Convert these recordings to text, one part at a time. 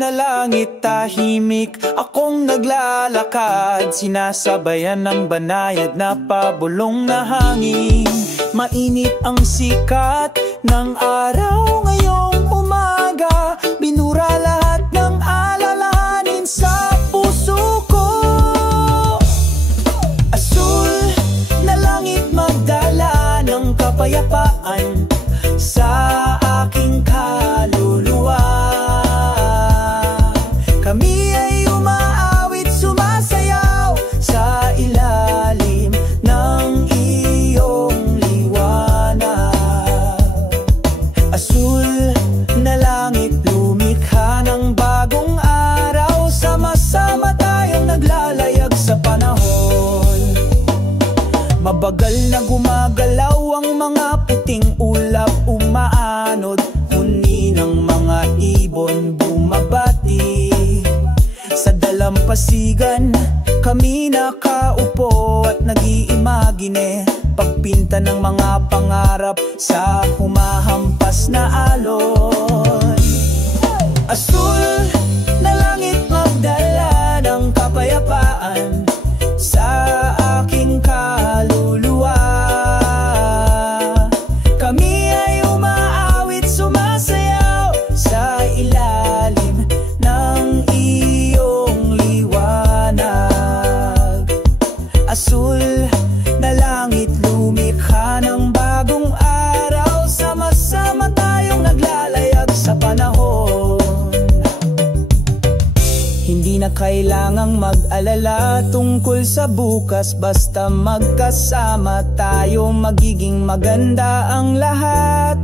na langit tahimik, akong naglalakad, sinasabayan ng banayad na pabulong na hangin. Mainit ang sikat ng araw ngayong umaga, binura lahat ng alalahanin sa puso ko. Asul na langit magdala ng kapayapaan sa aking kaluluwa. Kami ay umaawit, sumasayaw sa ilalim ng iyong liwanag. Asul na langit lumikha ng bagong araw, sama-sama tayong naglalayag sa panahon. Mabagal na gumagalaw ang mga puting ulap, umaanod, huni ng mga ibon bumabati. Sa dalampasigan kami nakaupo at nag-iimagine, pagpinta ng mga pangarap sa humahampas na alon. Asul na langit magdala ng kapayapaan sa aking kaluluwa. Kami ay umaawit, sumasayaw sa ilalim ng iyong liwanag. Asul na langit lumikha ng bagong araw, sama-sama tayong naglalayag sa panahon. Hindi na kailangang mag-alala tungkol sa bukas, basta magkasama tayo magiging maganda ang lahat.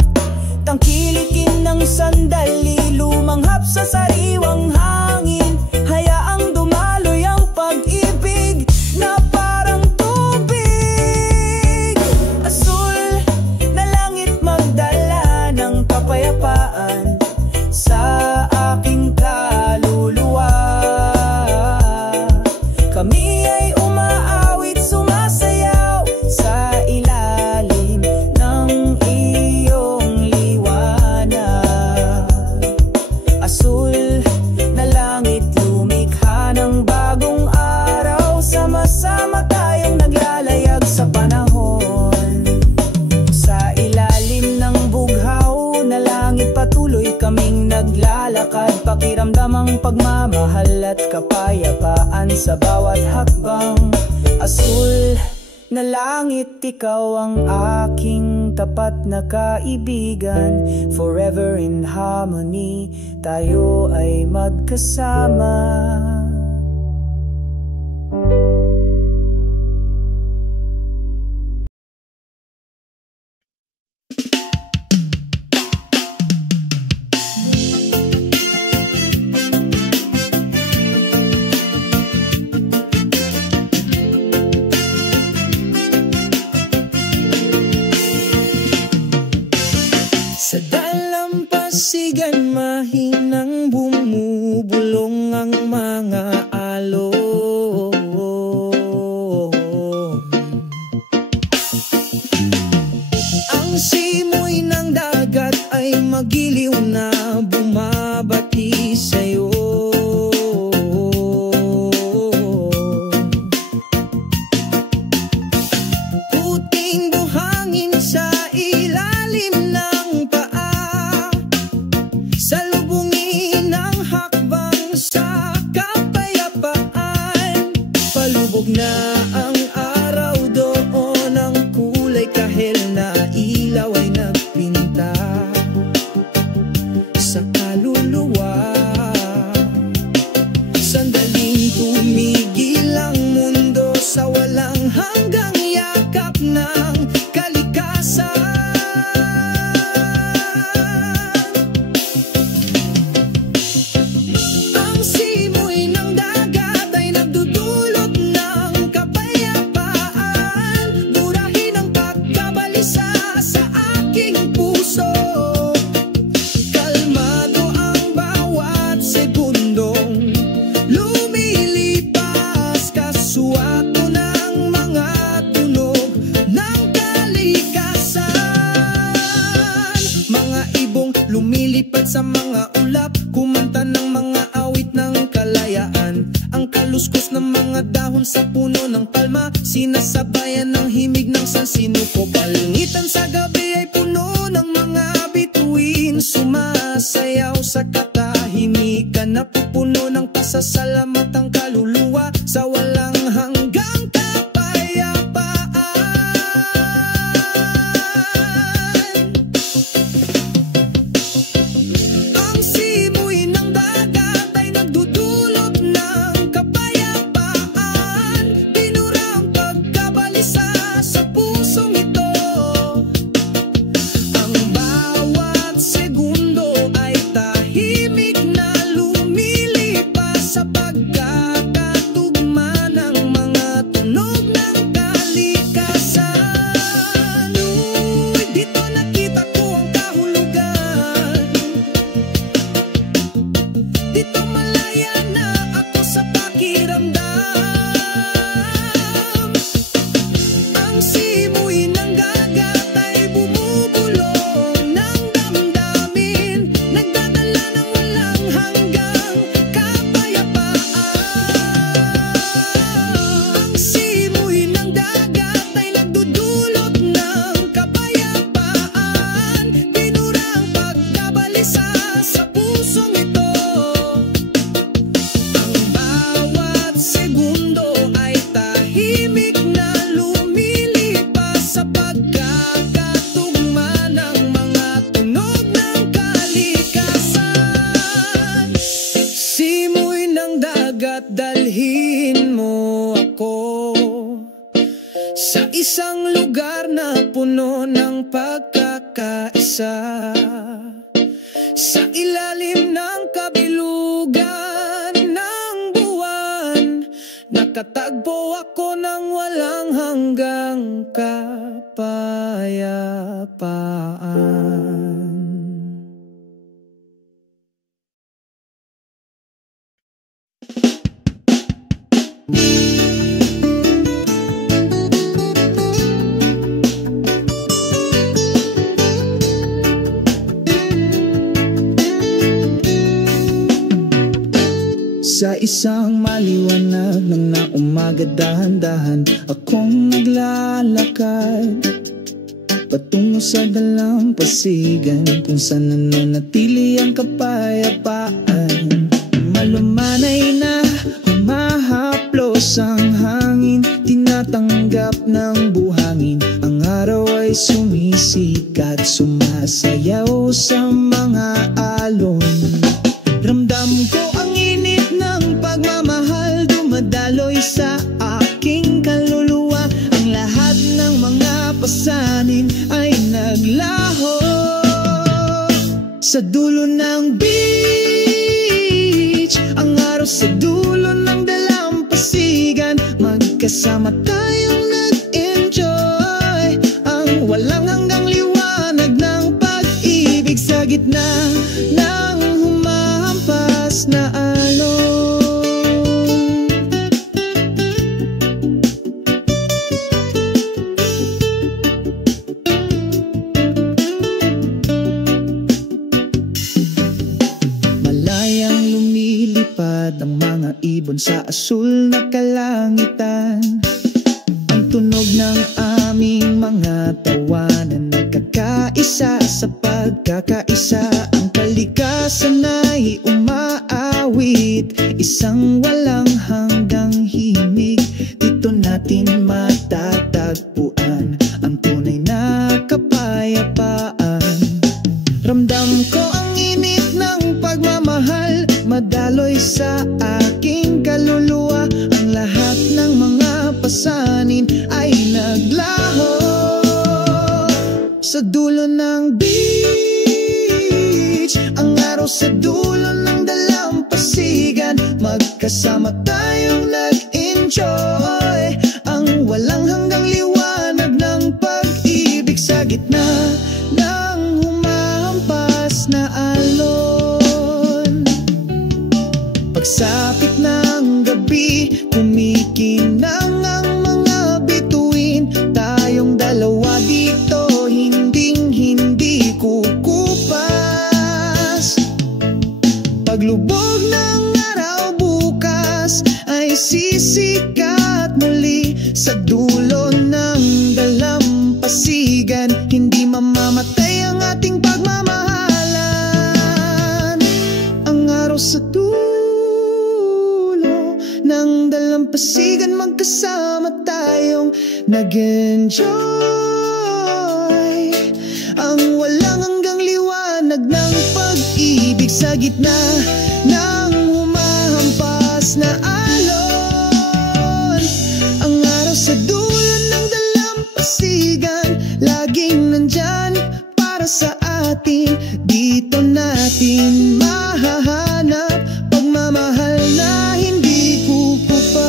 Tangkilikin ng sandali, lumanghap sa sariwang hangin, hayaang dumaloy ang pag-ibig na parang tubig. Asul na langit magdala ng kapayapaan sa aking kaluluwa. Kami ay umaawit, sumasayaw sa ilalim ng iyong liwanag. Asul na langit lumikha ng bagong araw, sama-sama tayong naglalayag sa panahon. Sa ilalim ng bughaw na langit patuloy kaming naglalakad, pakiramdam ang pagmamahal at kapayapaan sa bawat hakbang. Asul na langit, ikaw ang aking tapat na kaibigan. Forever in harmony, tayo ay magkasama. Sa dalampasigan mahinang bumubulong ang mga alon. Ang simoy ng dagat ay magiliw na bumabati sa'yo. Puting buhangin sa ilalim ng paa, salubungin ang hakbang sa kapayapaan. Palubog na ang araw doon, ang kulay kahel na ilaw ay nagpinta sa kaluluwa. Sandaling tumigil ang mundo sa walang hanggang yakap ng kalikasan. Ang simoy ng dagat ay nagdudulot ng kapayapaan, burahin ang pagkabalisa sa aking puso. Kalmado ang bawat segundong lumilipas, kaswato ng mga tunog ng kalikasan. Mga ibong lumilipad sa mga ulap, kumanta ng mga sa puno ng palma, sinasabayan ng himig ng sansinuko. Palangitan sa gabi ay puno ng mga bituin, sumasayaw sa katahimikan, napupuno ng pasasalamat ang kaluluwa sa walang hanggang kapayapaan. Ang simoy ng dagat ay nagdudulot ng kapayapaan, binurang pagkabalisa sa pusong ito. Ang bawat segundo ay tahimik na lumilipas sa pagkakatugma ng mga tunog ng kalikasan. Uy, dito nakita ko ang kahulugan, dito malaya na ako sa pakiramdam. Ang simoy ng dagat ay bumubulong ng damdamin, nagdadala ng walang hanggang kapayapaan. Ang simoy ng dagat ay nagdudulot ng kapayapaan, binurang pagkabalisa sa pusong ito. Ang bawat segundo ay tahimik na lumilipas sa pagkakatugma ng mga tunog ng kalikasan. Simoy ng dagat, dalhin mo ako sa isang lugar na puno ng pagkakaisa. Sa ilalim ng kabilugan ng buwan, nakatagpo ako ng walang hanggang kapayapaan. Sa isang maliwanag ng na umaga, dahan-dahan akong naglalakad patungo sa dalampasigan, kung saan nananatili ang kapayapaan. Malumanay na humahaplos ang hangin, tinatanggap ng buhangin. Ang araw ay sumisikat, sumasayaw sa mga alon. Ramdam ko ang init ng pagmamahal, dumadaloy sa aking kaluluwa. Ang lahat ng mga pasanin ay naglaho sa dulo ng beach. Ang araw sa dulo ng dalampasigan, magkasama tayong nag-enjoy. Ang walang hanggang liwanag ng pag-ibig sa gitna ng humahampas na alon. Malayang lumilipad ang mga ibon sa asul na kalangitan. Ang tunog ng aming mga tawanan, nagkakaisa sa pagkakaisa. Ang kalikasan ay umaawit, isang walang hanggang himig. Dito natin matatagpuan ang tunay na kapayapaan. Ramdam ko ang init ng pagmamahal, madaloy sa aking kaluluwa. Ang lahat ng mga pasanin ay naglaho sa dulo ng beach. Ang araw sa dulo ng dalampasigan, magkasama tayong nag-enjoy. Ang walang hanggang liwanag ng pag-ibig sa gitna ng humahampas na alon. Pagsapit ng gabi, kumikinang ang mga bituin. Tayong dalawa dito, hinding-hindi kukupas. Paglubog ng araw bukas, bukas ay sisikat muli sa dulo ng dalampasigan. Hindi mamamatay ang ating pagmamahalan. Ang araw sa dulo ng dalampasigan, magkasama tayong nag-enjoy. Ang walang hanggang liwanag ng pag-ibig sa gitna ng humahampas na alon. Ang araw sa dulo ng dalampasigan, laging nandyan para sa atin. Dito natin mahahanap pagmamahal na hindi kukupas.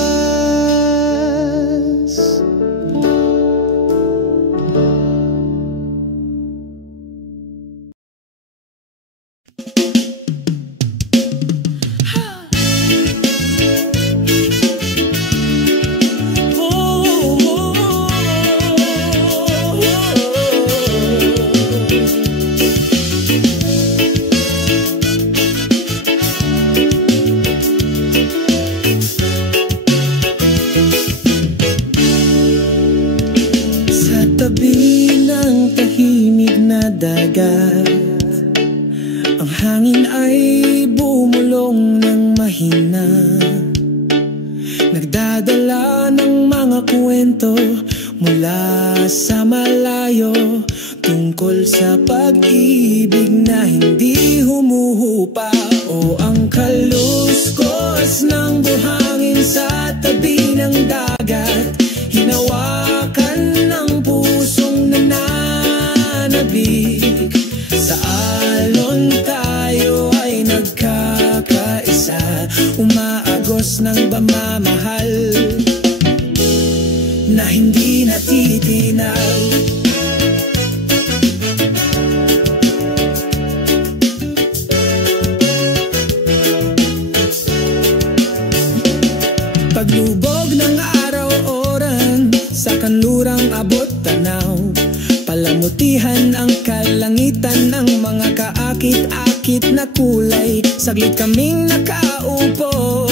Tabi ng tahimik na dagat, ang hangin ay bumulong ng mahina, nagdadala ng mga kwento mula sa malayo tungkol sa pag-ibig na hindi humuhupa. O ang kaluskos ng buhangin sa tabi ng dagat, hinawakan ng pusong nananabik. Sa alon tayo ay nagkakaisa, umaagos ng pamamahal na hindi natitinag. Paglubog ng araw-oran sa kanlurang abot tanaw, palamutihan ang kalangitan ng mga kaakit-akit na kulay. Saglit kaming nakaupo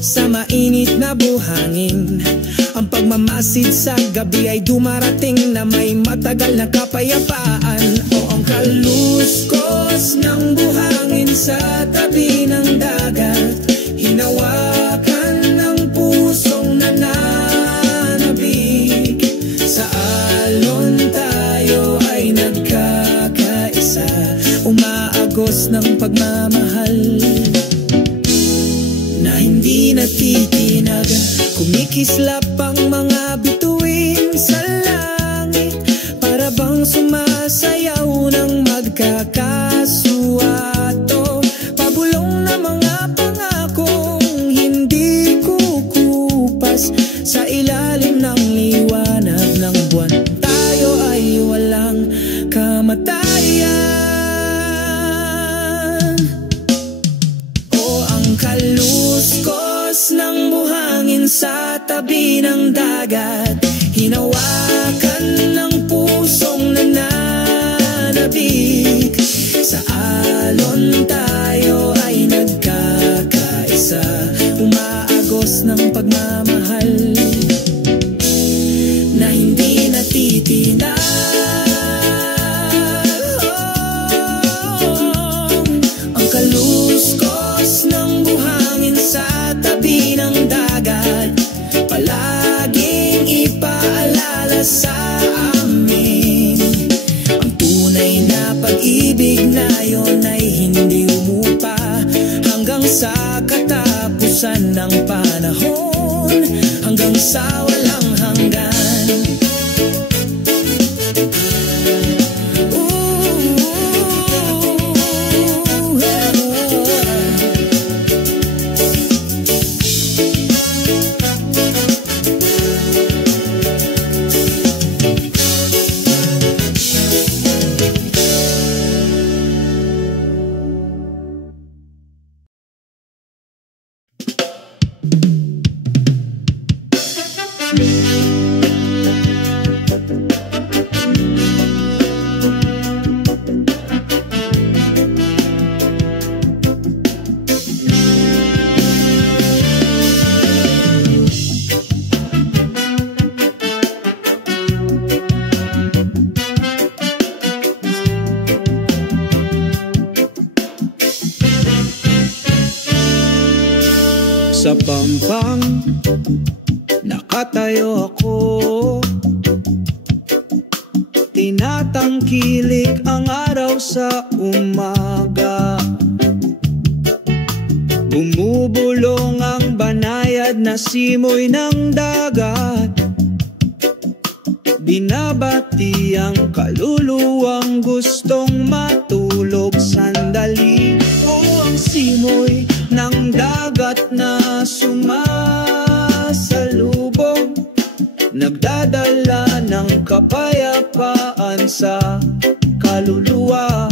sa mainit na buhangin. Ang pagmamasid sa gabi ay dumarating na may matagal na kapayapaan. O ang kaluskos ng buhangin sa tabi ng dagat, hinawakan ng pusong nananabik. Sa alon tayo ay nagkakaisa, umaagos ng pagmamahal na hindi natitinag. Kumikislap ang mga bituin sa langit, para bang sumasayaw ng magkakasuwato. Pabulong na mga pangakong hindi kukupas, sa ilalim ng liwanag ng buwan tayo ay walang kamatayan. O ang kaluskos ng buhangin sa tabi ng dagat, hinawakan ng pusong nananabik. Sa alon tayo ay nagkakaisa, umaagos ng pagmamahal na hindi natitinag. Ang kaluskos ng buhangin sa tabi ng dagat, palaging ipaalala sa amin ang tunay na pag-ibig na yon ay hindi umupa hanggang sa katapusan ng panahon, hanggang sa walang hanggan. Sa pampang nakatayo ako, tinatangkilik ang araw sa umaga. Bumubulong ang banayad na simoy ng dagat, binabati ang kaluluwang gustong matulog sandali. O ang simoy ng dagat na sumasalubong, nagdadala ng kapayapaan sa kaluluwa.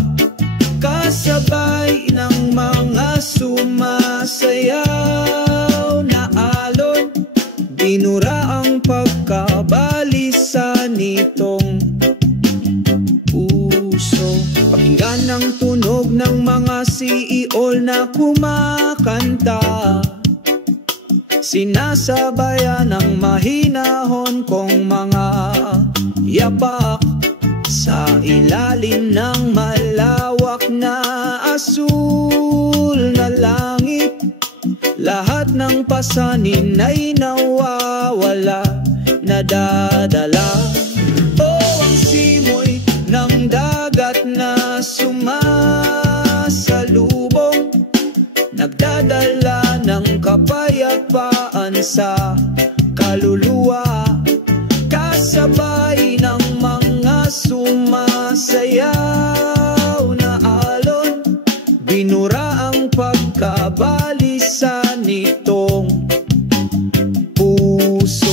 Kasabay ng mga sumasayaw na alon, binura ang pagkabalisa nitong puso. Pakinggan ang tunog ng mga siiol na kumakanta, sinasabayan ng mahinahon kong mga yapak. Sa ilalim ng malawak na asul na langit, lahat ng pasanin ay nawawala, nadadala. O ang simoy ng dagat na sumasalubong, nagdadala ng kapayapaan sa kaluluwa. Kasabay ng mga sumasayaw na alon, binura ang pagkabalisa nitong puso.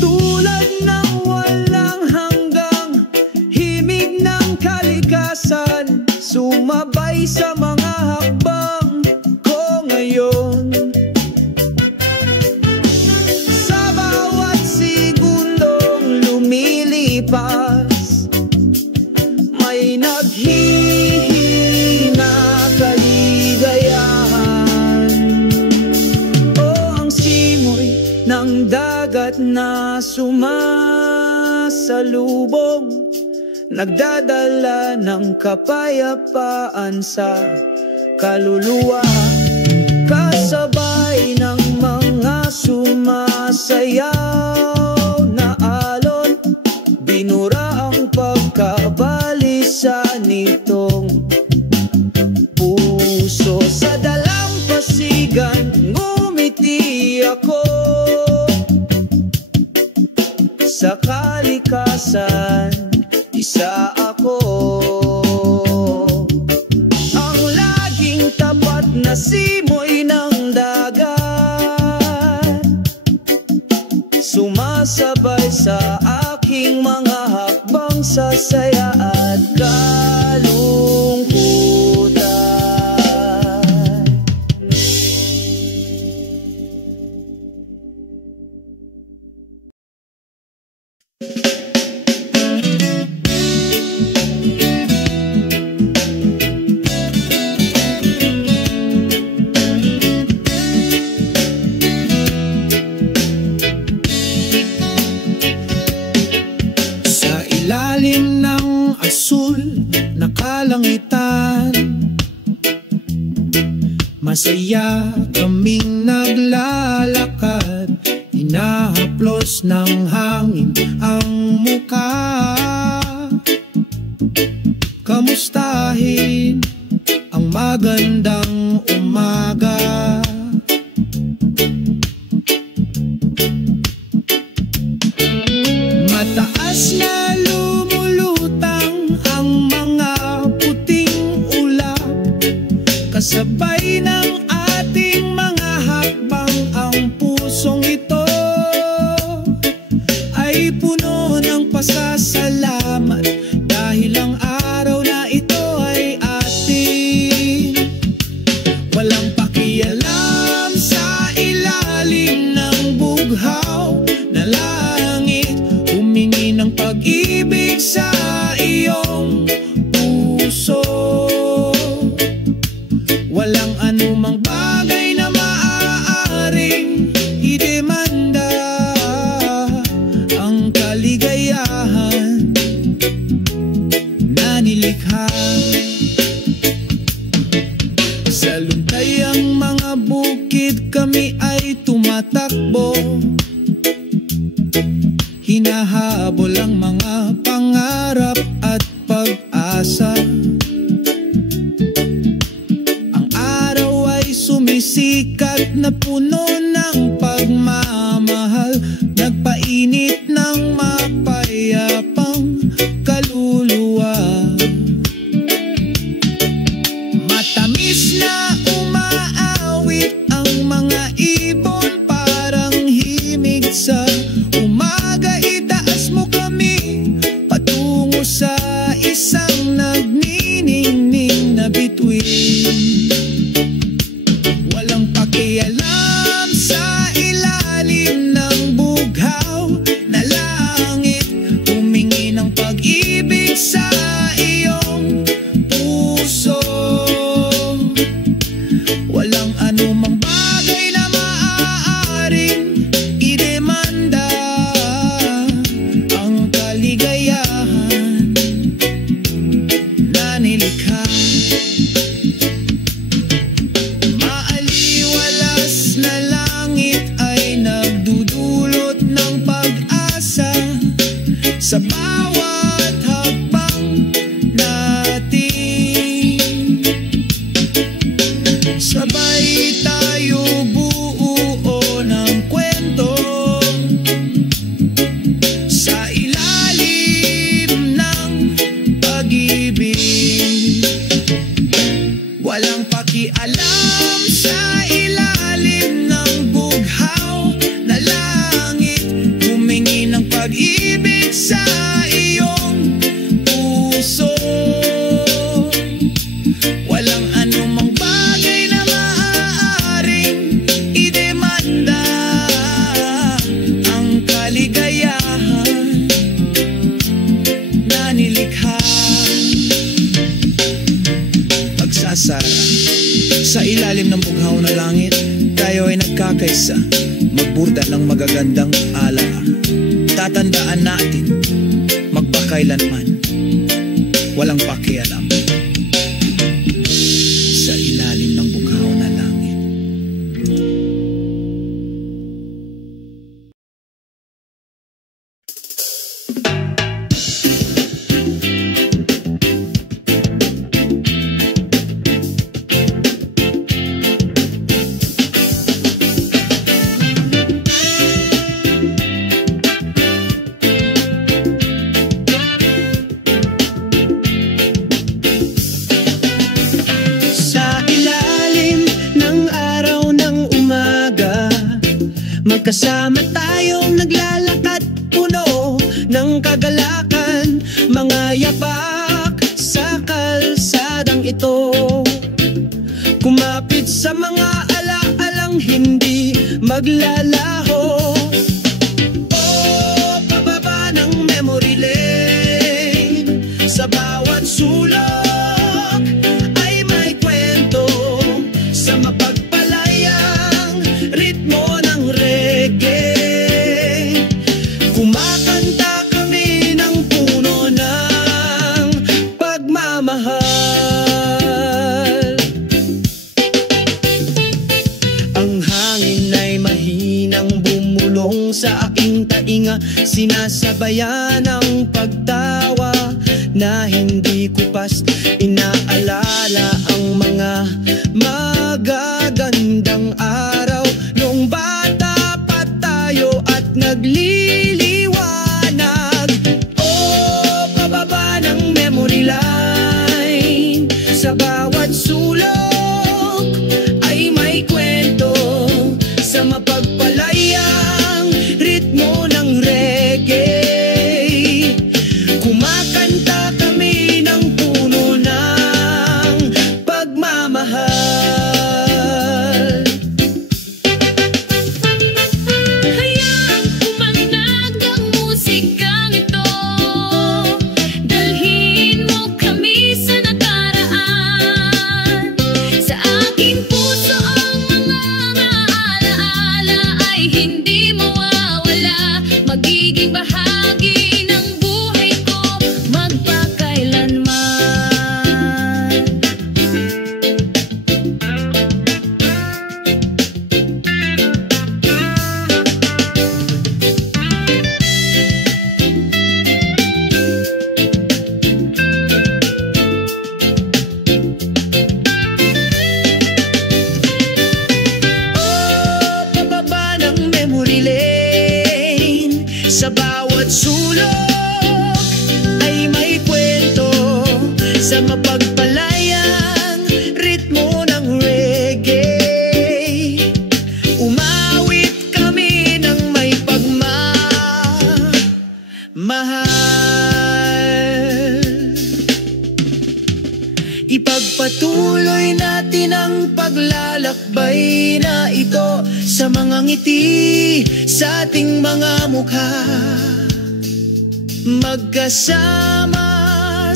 Tulad ng walang hanggang himig ng kalikasan, sumabay sa mga hakbang ko ngayon. Sa bawat segundong lumilipas, may naghihina kaligayahan. O ang simoy ng dagat na sumasalubong, nagdadala ng kapayapaan sa kaluluwa. Kasabay ng mga sumasayaw na alon, binura ang pagkabalisa nitong puso. Sa dalampasigan ngumiti ako, sa kalikasan isa ako. Ang laging tapat na simoy ng dagat, sumasabay sa aking mga hakbang sa saya at kalungkutan. Ilalim ng asul na kalangitan, masaya kaming naglalakad, hinahaplos ng hangin ang muka. Kamustahin ang magandang umaga. Mataas na lumulutang ang mga puting ulap, kasabay ng ating mga hakbang. Ang pusong ito ay puno ng pasasalamat, dahil ang araw na ito ay atin. Walang pakialam sa ilalim ng bughaw na langit, humingi ng pag-ibig sa iyong puso. Walang anumang bagay na maaaring idemanda ang kaligayahan na nilikha. Sa luntay ang mga bukid bukid kami ay tumatakbo, hinahabol ang mga pangarap at pag-asa. Ang araw ay sumisikat na puno ng pagmamahal, nagpainit ng mapayapang kaluluwa. Matamis na umaawit ang mga ibon, parang himig sa umaga. Itaas mo kami patungo sa isang nagniningning na bituin. Walang pakialam sa ilalim ng bughaw na langit, humingi ng pag-ibig sa iyong puso. Walang anumang bagay na maaaring idemanda ang kaligayahan na nilikha. Maaliwalas na langit ay nagdudulot ng pag-asa sa bawat hakbang natin. Sabay tayo buo ng kwento sa ilalim ng pag-ibig. Walang pakialam sa ilalim ng bughaw na langit, humingi ng pag-ibig sa iyong puso. Walang anumang bagay na maaaring idemanda ang kaligayahan na nilikha. Pagsasara sa ilalim ng bughaw na langit, tayo ay nagkakaisa, magburda ng magagandang alaala. Tatandaan natin, magpakailanman, walang pakialam sa ilalim ng bughaw na langit. Magkasama tayong naglalakad, puno ng kagalakan, mga yapak sa kalsadang ito. Kumapit sa mga alaalang hindi maglalaho. Oh, pababa ng memory lane, sa bawat sulok ay may kwento, sa mapagpalayang ritmo ng reggae. Kumakanta kami ng puno ng pagmamahal. Ang hangin ay mahinang bumulong sa aking tainga, sinasabayan ng pagtawa na hindi ko pas inaalala ang mga magagandang araw nung bata pa tayo at nagliliwanag. Oh, pababa ng memory line, sa bawat sulok ay may kwento, sa mapagpalayang ritmo ng reggae. Kumakanta kami ng puno ng Sa bawat sulok ay may kwento, sa mapagpalayang ritmo ng reggae. Umawit kami ng may pagmamahal. Ipagpatuloy natin ang paglalakbay na ito sa mga ngiti sa ating mga mukha. Magkasama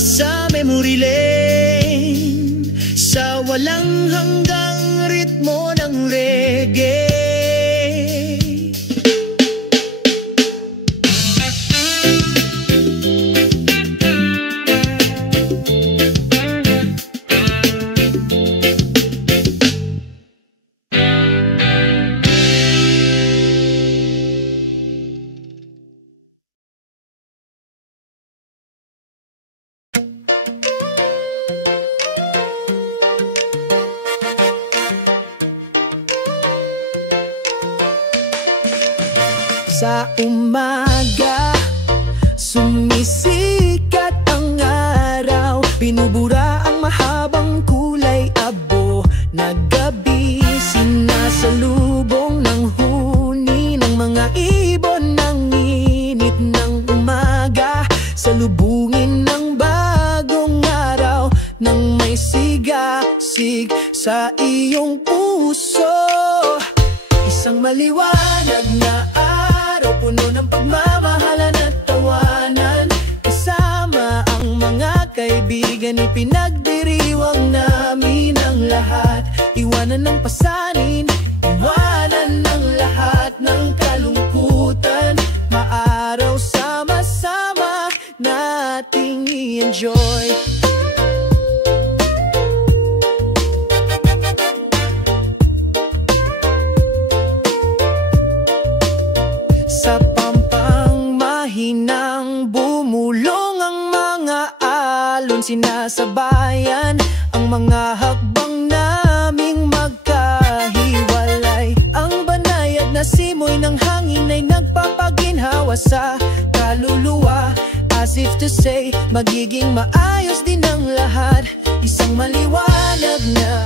sa memory lane, sa walang hanggang ritmo ng reggae. Sa umaga, sumisikat ang araw, binubura ang mahabang kulay abo na gabi. Sinasalubong ng huni ng mga ibon ng init ng umaga, salubungin ng bagong araw nang may sigasig sa iyong puso. Isang maliwanag na araw, puno ng pagmamahalan at tawanan. Kasama ang mga kaibigan, ipinagdiriwang namin ang lahat. Iwanan ng pasanin, iwanan ng lahat ng kalungkutan. Maaraw sama-sama nating i-enjoy. Sa pampang mahinang bumulong ang mga alon, sinasabayan ang mga hakbang naming magkahiwalay. Ang banayad na simoy ng hangin ay nagpapaginhawa sa kaluluwa, as if to say, magiging maayos din ang lahat. Isang maliwanag na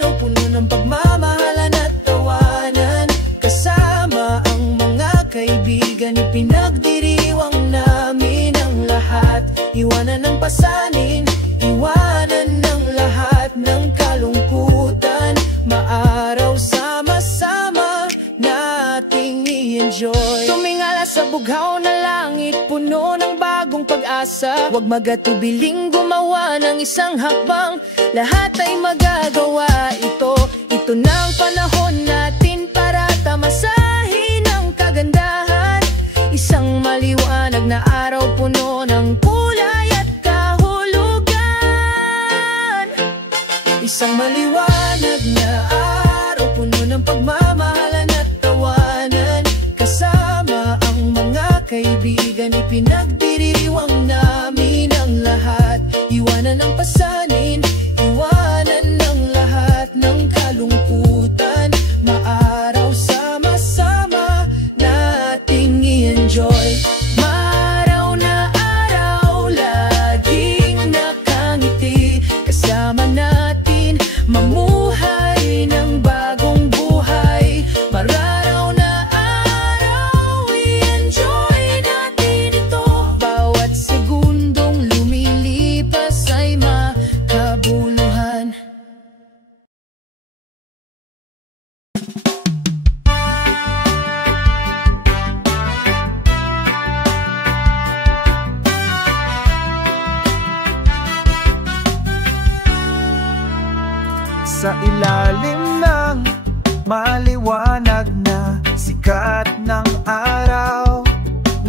araw, puno ng pagmamahalan at tawanan. Kasama ang mga kaibigan, ipinagdiriwang namin ang lahat. Iwanan ng pasanin, iwanan ng lahat ng kalungkutan. Maaraw sama-sama nating i-enjoy. Tumingala sa bughaw na langit, puno ng bagong pag-asa. Huwag magatubiling gumawa ng isang hakbang, lahat ay magagawa ito. Ito na ang panahon natin para tamasahin ang kagandahan. Isang maliwanag na araw, puno ng kulay at kahulugan. Isang maliwanag na araw, puno ng pagmamahalan at tawanan. Kasama ang mga kaibigan, ipinagdiriwang namin ang lahat. Iwanan ang pasanin, iwanan ng lahat ng kalungkutan. Maaraw sama-sama nating i-enjoy. Maaraw na araw, laging nakangiti. Kasama natin mamuhay ng bagong buhay. Mararaw na araw, i-enjoy natin ito. Bawat segundong lumilipas ay makabuluhan. Sa ilalim ng maliwanag na sikat ng araw,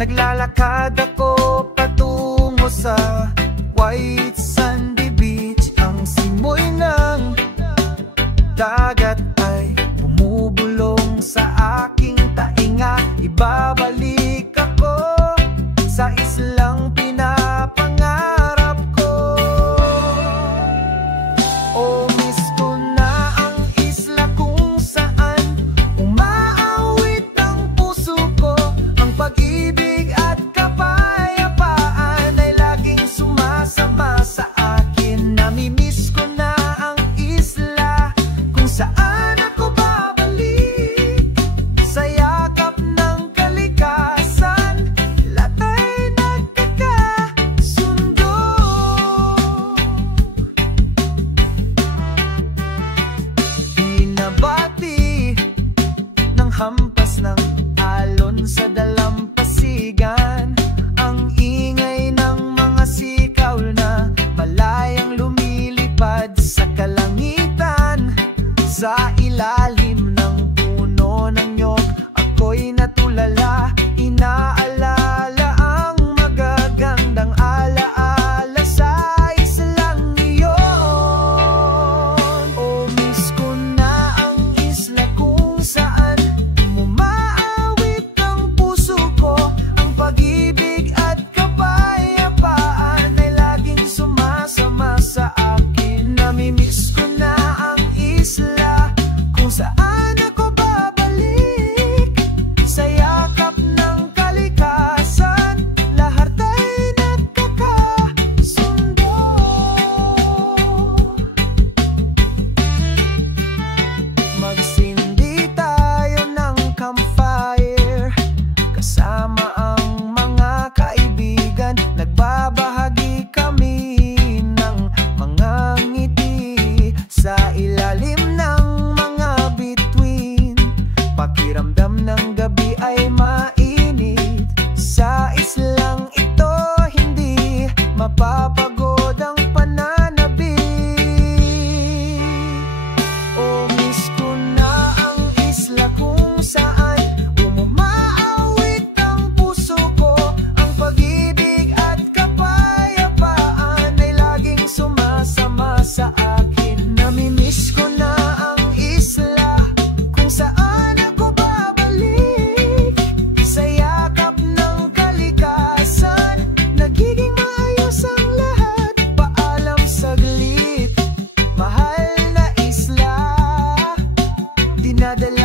naglalakad ako patungo sa white sandy beach. Ang simoy ng dagat ay bumubulong sa aking tainga. Ibabalik ako sa islang pinapangarap ko. Oh, miss ko na ang isla kung saan umaawit ang puso ko. Ang pag-ibig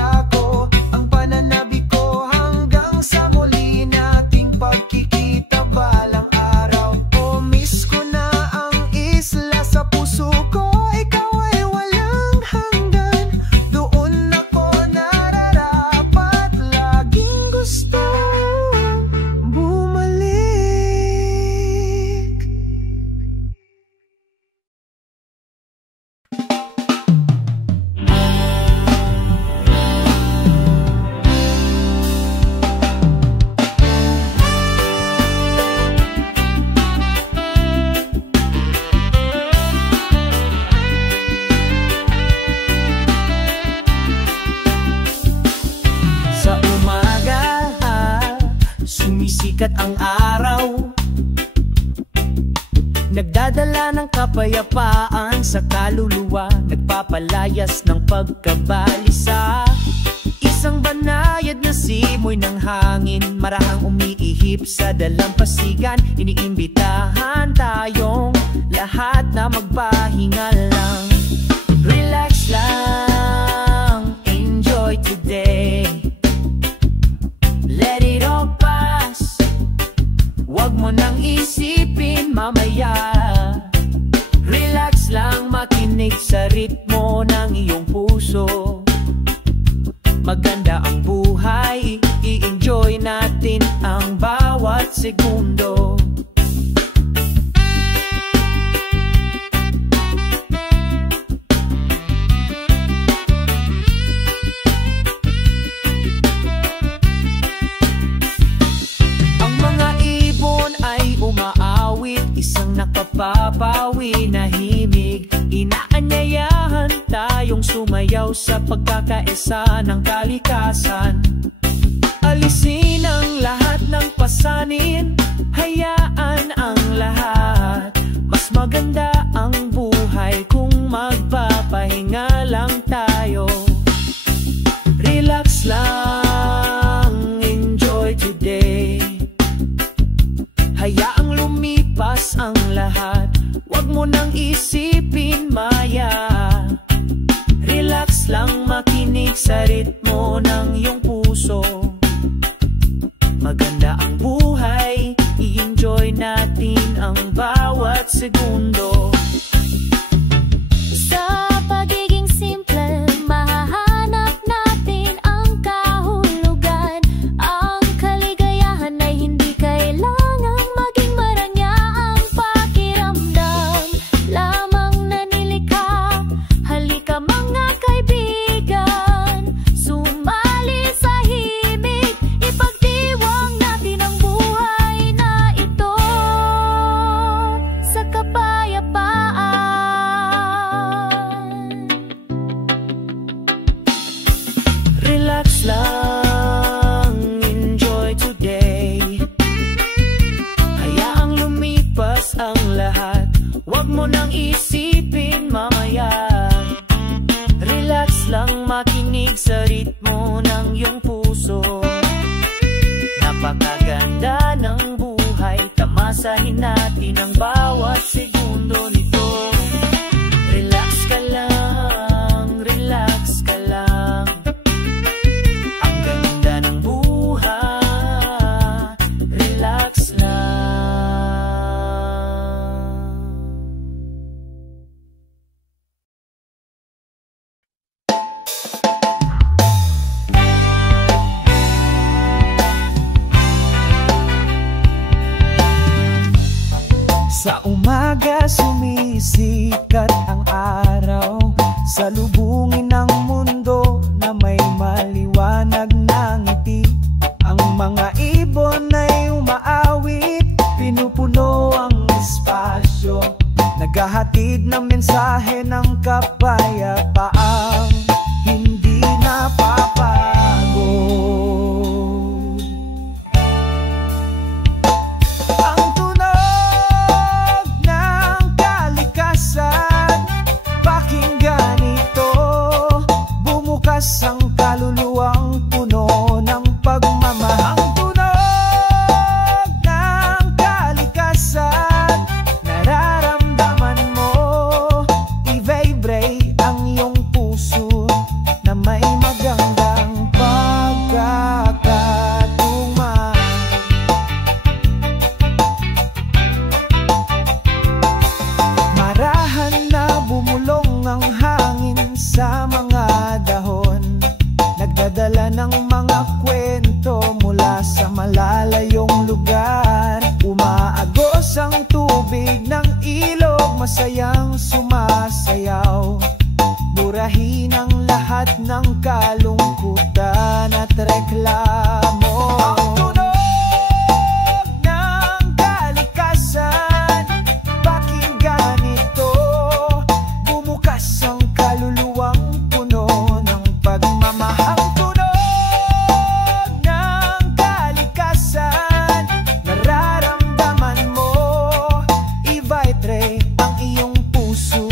pamilya ko, ang pananabi ko hanggang sa muli nating pagkikita balang araw. Oh, miss ko na ang isla sa puso ko, ikaw ay walang hanggan. Doon ako nararapat, laging gusto bumalik. Sa umaga, sumisikat ang araw, nagdadala ng kapayapaan sa kaluluwa, nagpapalayas ng pagkabalisa. Isang banayad na simoy ng hangin, marahang umiihip sa dalampasigan. Iniimbitahan tayong lahat na magpahinga lang. Relax lang, enjoy today. Let it all pass, wag mo nang isipin mamaya. Relax lang, makinig sa ritmo ng iyong puso. Maganda ang buhay, i-enjoy natin ang bawat segundo. Ang mga ibon ay umaawit, isang nakapapawi na himig. Inaanyayahan tayong sumayaw sa pagkakaisa ng kalikasan. Alisin ang lahat ng pasanin, hayaan ang lahat. Mas maganda ang buhay kung magpapahinga lang tayo. Relax lang, enjoy today. Hayaang lumipas ang lahat, wag mo nang isipin maya. Relax lang, makinig sa ritmo ng iyong puso. Maganda ang buhay, i-enjoy natin ang bawat segundo. Sa pagiging simple, mahahanap natin ang kahulugan. Ang kaligayahan ay hindi kailangang maging maranya ang pakiramdam. Lamang na nilikha, halika mga kaibigan, sumali sa himig, ipagdiwang natin ang buhay na ito sa kapayapaan. Relax lang, enjoy today. Hayaang lumipas ang lahat, wag mo nang isipin mamaya. Relax lang, makinig sa ritmo ng iyong puso. Napakaganda ng buhay, tamasahin natin ang bawat segundo nito. Relax ka lang, relax ka lang. Ang ganda ng buhay, relax lang. Sa umaga sumisikat ang araw, salubungin ng mundo na may maliwanag na ngiti. Ang mga ibon ay umaawit, pinupuno ang espasyo, naghahatid ng mensahe ng kapayapaang hindi napapagod. Ang tunog ng kalikasan, pakinggan ito, bumukas ang kaluluwang puno ng pagmamahal. Ang tunog ng kalikasan, nararamdaman mo, i-vibrate ang Dala ng mga kwento mula sa malalayong lugar. Umaagos ang tubig ng ilog, masayang sumasayaw. Burahin ang lahat ng kalungkutan at reklamo. Ang tunog ng kalikasan, pakinggan ito. Bumukas ang kaluluwang puno ng pagmamahal. Ang tunog ng kalikasan, nararamdaman mo. I-vibrate ang iyong puso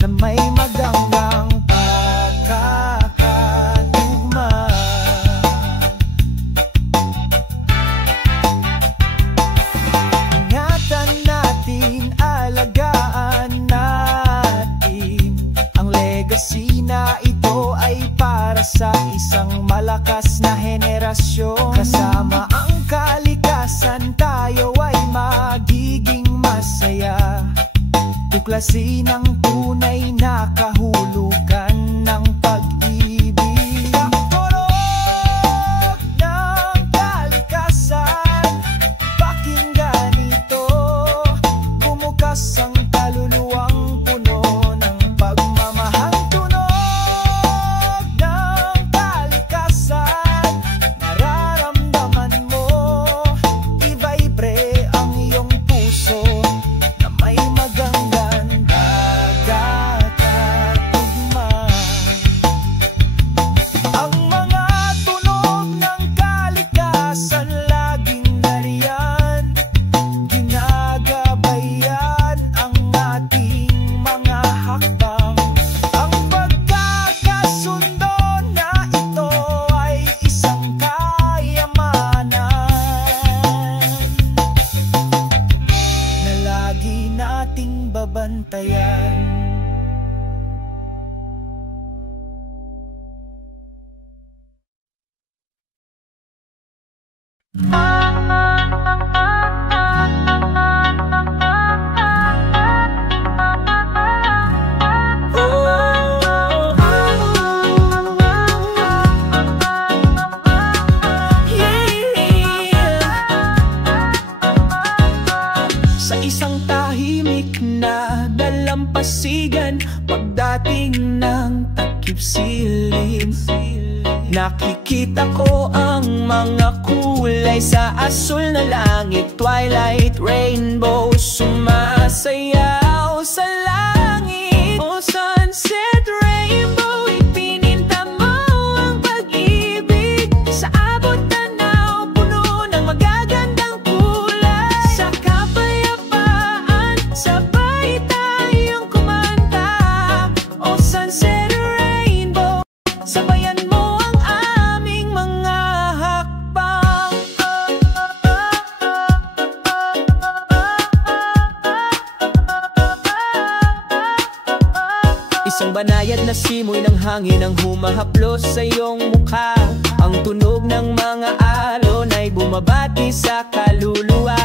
na may magandang pagkakatugma. Ingatan natin, alagaan natin ang legacy na ito ay para sa isang malakas na henerasyon. Kasama ang kalikasan, tayo ay magiging masaya. Tuklasin ang tunay na kahulugan ng pag-ibig. Ang tunog ng kalikasan, pakinggan ito. Bumukas ang kaluluwang puno ng pagmamahal. Tunog ng kalikasan, nararamdaman mo. I-vibrate ang iyong puso na may magandang pagkakatugma. Ang mga tunog ng kalikasan laging nariyan, ginagabayan ang ating mga hakbang. Ang pagkakasundo na ito ay isang kayamanan na lagi nating babantayan. Sa isang tahimik na dalampasigan, pagdating ng takip silim, nakikita ko ang mga kulay sa asul na langit. Twilight, rainbow, sumasayaw sa langit. O sunset, rainbow, ipininta mo ang pag-ibig. Sa abot tanaw, puno ng magagandang kulay. Sa kapayapaan, sabay tayong kumanta. O sunset, rainbow, sabayan mo ang aming mga hakbang. Isang banayad na simoy ng hangin ang humahaplos sa iyong mukha. Ang tunog ng mga alon ay bumabati sa kaluluwa.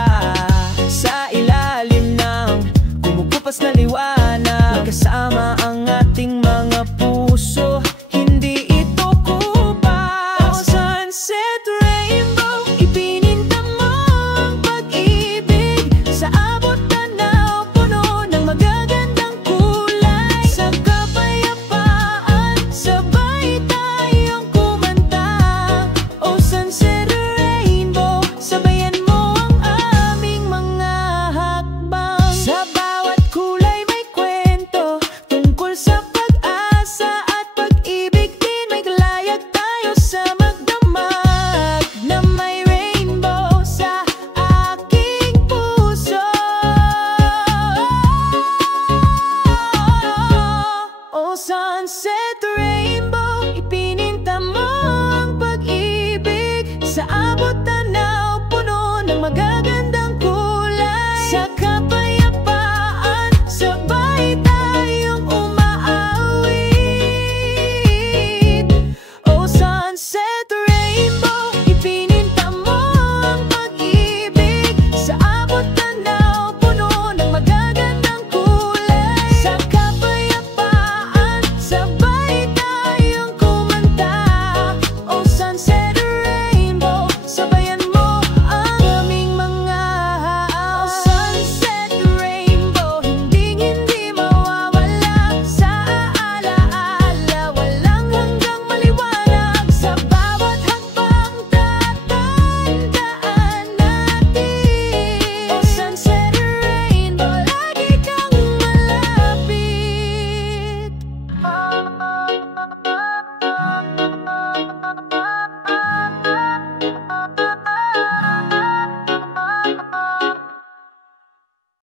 Sa ilalim ng kumukupas na liwanag, kasama ang ating mga puso, hindi ito kupas. O sunset, rainbow, ipininta mo ang pag-ibig. Sa abot tanaw, puno ng magagandang kulay. Sa kapayapaan, sabay tayong kumanta. O sunset, rainbow, sabayan mo ang aming mga hakbang. Sa bawat kulay may kwento tungkol sa pag-asa at pag-ibig din. May kalayag tayo sa magdamag na may rainbow sa aking puso. O sunset, rainbow, ipininta mo ang pag-ibig. Sa abot tanaw, puno ng magagandang kulay. Sa kapayapaan, sabay tayong umaawit. O sunset,